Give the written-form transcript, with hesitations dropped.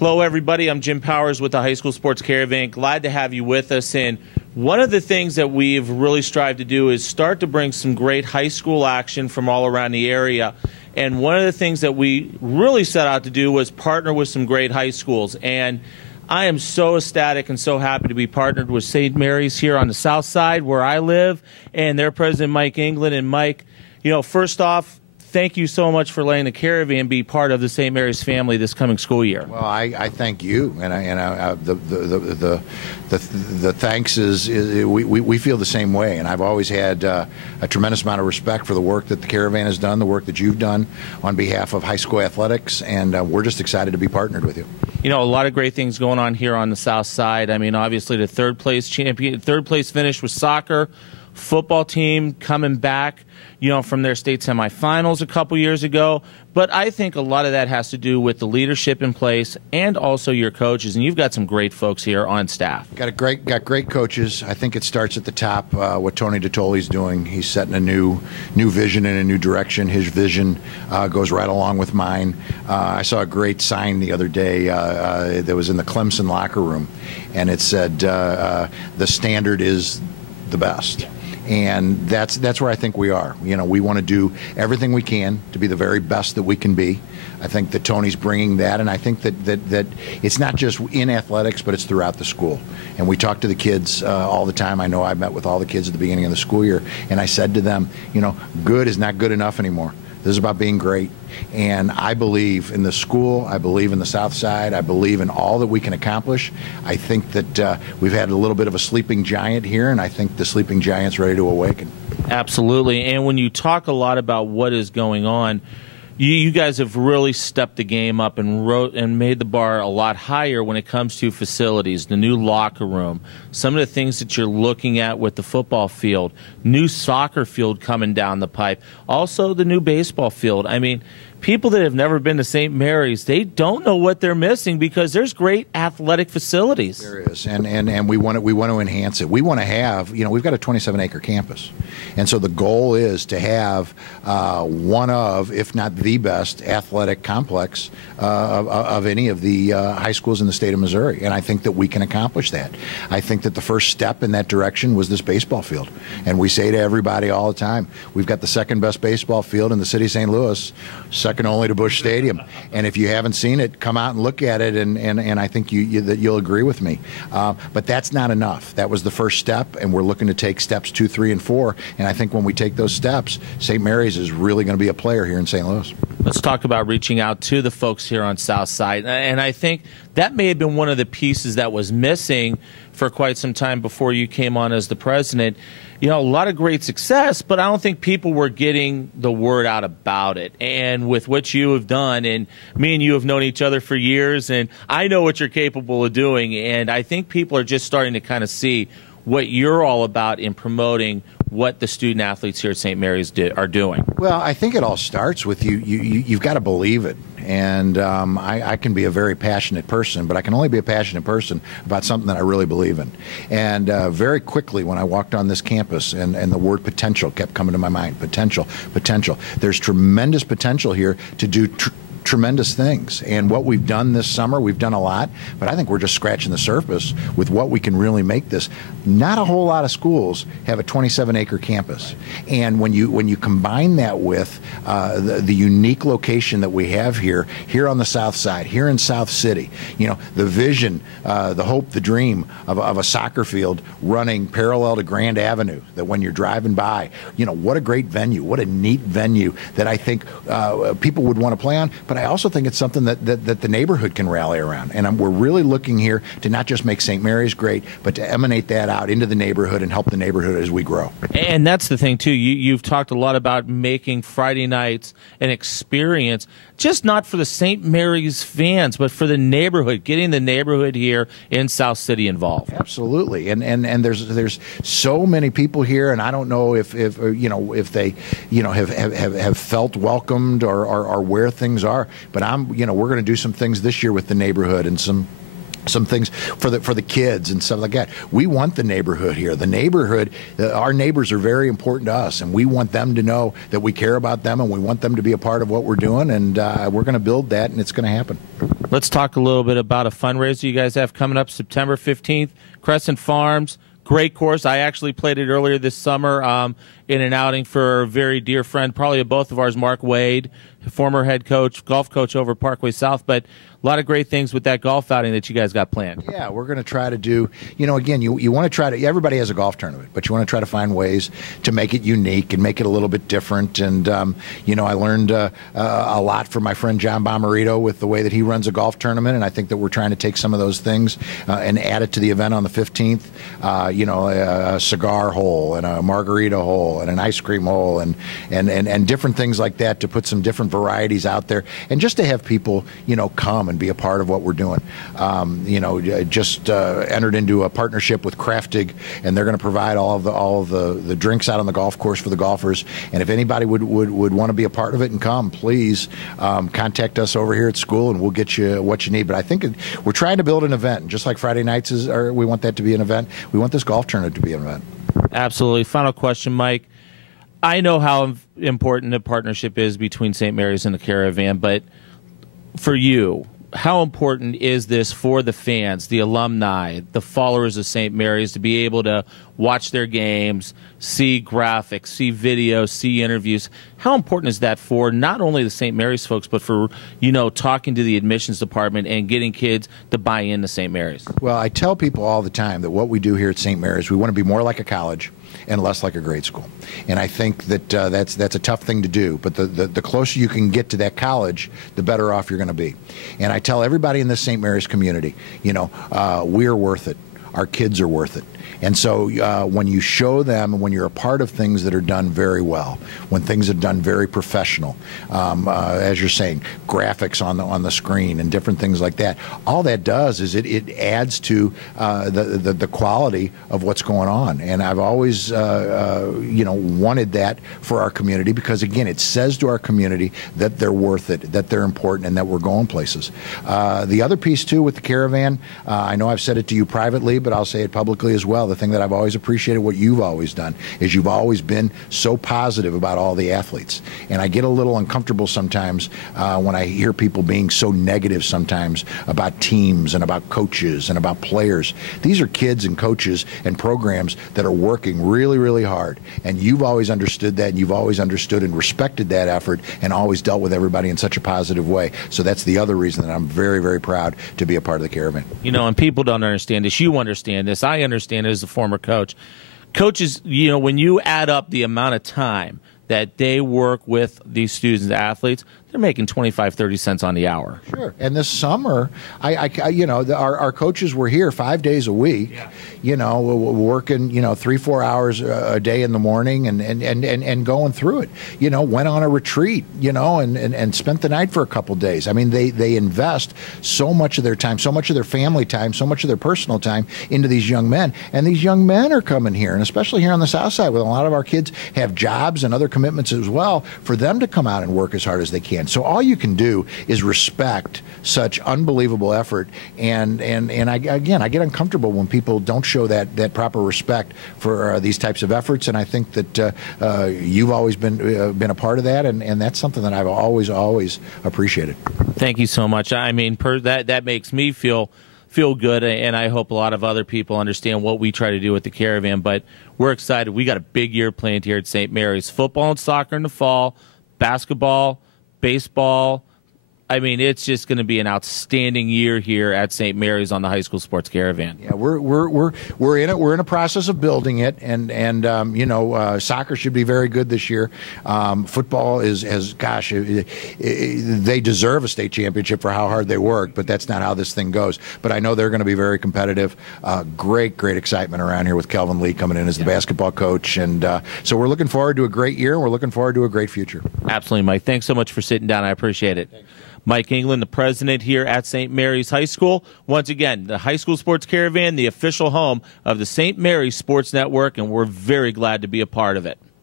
Hello, everybody. I'm Jim Powers with the High School Sports Caravan. Glad to have you with us. And one of the things that we've really strived to do is start to bring some great high school action from all around the area. And one of the things that we really set out to do was partner with some great high schools. And I am so ecstatic and so happy to be partnered with St. Mary's here on the south side where I live, and their president, Mike England. And Mike, you know, first off, thank you so much for letting the Caravan be part of the St. Mary's family this coming school year. Well, I thank you, and the thanks is we feel the same way, and I've always had a tremendous amount of respect for the work that the Caravan has done, the work that you've done on behalf of high school athletics, and we're just excited to be partnered with you. You know, a lot of great things going on here on the south side. I mean, obviously the third place finish with soccer, football team coming back, you know, from their state semifinals a couple years ago. But I think a lot of that has to do with the leadership in place and also your coaches. And you've got some great folks here on staff. Got great coaches. I think it starts at the top. What Tony Dottoli's doing, he's setting a new vision and a new direction. His vision goes right along with mine. I saw a great sign the other day that was in the Clemson locker room, and it said the standard is the best. And that's where I think we are. You know, we want to do everything we can to be the very best that we can be. I think that Tony's bringing that, and I think that it's not just in athletics, but it's throughout the school. And we talk to the kids all the time. I know I met with all the kids at the beginning of the school year, and I said to them, you know, good is not good enough anymore. This is about being great. And I believe in the school. I believe in the South Side. I believe in all that we can accomplish. I think that we've had a little bit of a sleeping giant here, and I think the sleeping giant's ready to awaken. Absolutely. And when you talk a lot about what is going on, you guys have really stepped the game up and made the bar a lot higher when it comes to facilities, the new locker room, some of the things that you're looking at with the football field, new soccer field coming down the pipe, also the new baseball field. I mean, people that have never been to St. Mary's, they don't know what they're missing because there's great athletic facilities. There is, and we want to enhance it. We want to have, you know, we've got a 27-acre campus, and so the goal is to have one of, if not the best, athletic complex of any of the high schools in the state of Missouri, and I think that we can accomplish that. I think that the first step in that direction was this baseball field, and we say to everybody all the time, we've got the second best baseball field in the city of St. Louis, second only to Busch Stadium. And if you haven't seen it, come out and look at it, and I think that you'll agree with me. But that's not enough. That was the first step, and we're looking to take steps 2, 3, and 4. And I think when we take those steps, St. Mary's is really going to be a player here in St. Louis. Let's talk about reaching out to the folks here on South Side. And I think that may have been one of the pieces that was missing for quite some time before you came on as the president. You know, a lot of great success, but I don't think people were getting the word out about it. And with what you have done, and me and you have known each other for years, and I know what you're capable of doing, and I think people are just starting to kind of see what you're all about in promoting what the student athletes here at St. Mary's are doing. Well, I think it all starts with you've got to believe it. And I can be a very passionate person, but I can only be a passionate person about something that I really believe in. And very quickly when I walked on this campus, and the word potential kept coming to my mind, potential. There's tremendous potential here to do tremendous things. And what we've done this summer, we've done a lot, but I think we're just scratching the surface with what we can really make this. Not a whole lot of schools have a 27-acre campus. And when you combine that with the unique location that we have here on the south side, here in South City, you know, the vision, the hope, the dream of a soccer field running parallel to Grand Avenue, that when you're driving by, you know, what a great venue, what a neat venue that I think people would want to play on. But I also think it's something that the neighborhood can rally around. And we're really looking here to not just make St. Mary's great, but to emanate that out into the neighborhood and help the neighborhood as we grow. And that's the thing, too. You've talked a lot about making Friday nights an experience, just not for the St. Mary's fans, but for the neighborhood, getting the neighborhood here in South City involved. Absolutely. And there's so many people here, and I don't know if they have felt welcomed or where things are. But we're going to do some things this year with the neighborhood and some some things for the kids and stuff like that. We want the neighborhood here. The neighborhood, our neighbors are very important to us, and we want them to know that we care about them, and we want them to be a part of what we're doing, and we're going to build that, and it's going to happen. Let's talk a little bit about a fundraiser you guys have coming up September 15th, Crescent Farms. Great course. I actually played it earlier this summer in an outing for a very dear friend, probably of both of ours, Mark Wade, former head coach, golf coach over Parkway South, but a lot of great things with that golf outing that you guys got planned. Yeah, we're going to try to do, again, you want to try to, everybody has a golf tournament, but you want to try to find ways to make it unique and make it a little bit different. And, I learned a lot from my friend John Bomarito with the way that he runs a golf tournament, and I think that we're trying to take some of those things and add it to the event on the 15th. A cigar hole and a margarita hole and an ice cream hole and different things like that to put some different varieties out there and just to have people, come and be a part of what we're doing. Just entered into a partnership with Craftig, and they're going to provide all of the drinks out on the golf course for the golfers. And if anybody would want to be a part of it and come, please contact us over here at school, and we'll get you what you need. But I think we're trying to build an event, just like Friday nights we want that to be an event. We want this golf tournament to be an event. Absolutely. Final question, Mike. I know how important the partnership is between St. Mary's and the Caravan, but for you, how important is this for the fans, the alumni, the followers of St. Mary's to be able to watch their games, see graphics, see videos, see interviews? How important is that for not only the St. Mary's folks, but for, talking to the admissions department and getting kids to buy into St. Mary's? Well, I tell people all the time that what we do here at St. Mary's, we want to be more like a college and less like a grade school. And I think that that's a tough thing to do. But the closer you can get to that college, the better off you're going to be. And I tell everybody in the St. Mary's community, we're worth it. Our kids are worth it. And so when you show them, when you're a part of things that are done very well, when things are done very professional, as you're saying, graphics on the screen and different things like that, all that does is it adds to the quality of what's going on. And I've always wanted that for our community because, again, it says to our community that they're worth it, that they're important, and that we're going places. The other piece, too, with the Caravan, I know I've said it to you privately, but I'll say it publicly as well. The thing that I've always appreciated what you've always done is you've always been so positive about all the athletes. And I get a little uncomfortable sometimes when I hear people being so negative sometimes about teams and about coaches and about players. These are kids and coaches and programs that are working really, really hard. And you've always understood that, and you've always understood and respected that effort and always dealt with everybody in such a positive way. So that's the other reason that I'm very, very proud to be a part of the Caravan. And people don't understand this. You understand this. I understand it as a former coach. Coaches, when you add up the amount of time that they work with these students, athletes, they're making 25, 30 cents on the hour. Sure. And this summer, our coaches were here 5 days a week, working, 3-4 hours a day in the morning and going through it. Went on a retreat, and spent the night for a couple days. I mean, they invest so much of their time, so much of their family time, so much of their personal time into these young men. And these young men are coming here, and especially here on the South Side, where a lot of our kids have jobs and other commitments as well, for them to come out and work as hard as they can. So all you can do is respect such unbelievable effort, and I get uncomfortable when people don't show that proper respect for these types of efforts, and I think that you've always been a part of that, and that's something that I've always appreciated. Thank you so much. I mean, that makes me feel good, and I hope a lot of other people understand what we try to do with the Caravan. But we're excited. We got a big year planned here at St. Mary's. Football and soccer in the fall, basketball, baseball. I mean, it's just going to be an outstanding year here at St. Mary's on the High School Sports Caravan. Yeah, we're in it. We're in a process of building it, and soccer should be very good this year. Football they deserve a state championship for how hard they work, but that's not how this thing goes. But I know they're going to be very competitive. Great excitement around here with Kelvin Lee coming in as the basketball coach, and so we're looking forward to a great year. And we're looking forward to a great future. Absolutely, Mike. Thanks so much for sitting down. I appreciate it. Thanks. Mike England, the president here at St. Mary's High School. Once again, the High School Sports Caravan, the official home of the St. Mary's Sports Network, and we're very glad to be a part of it.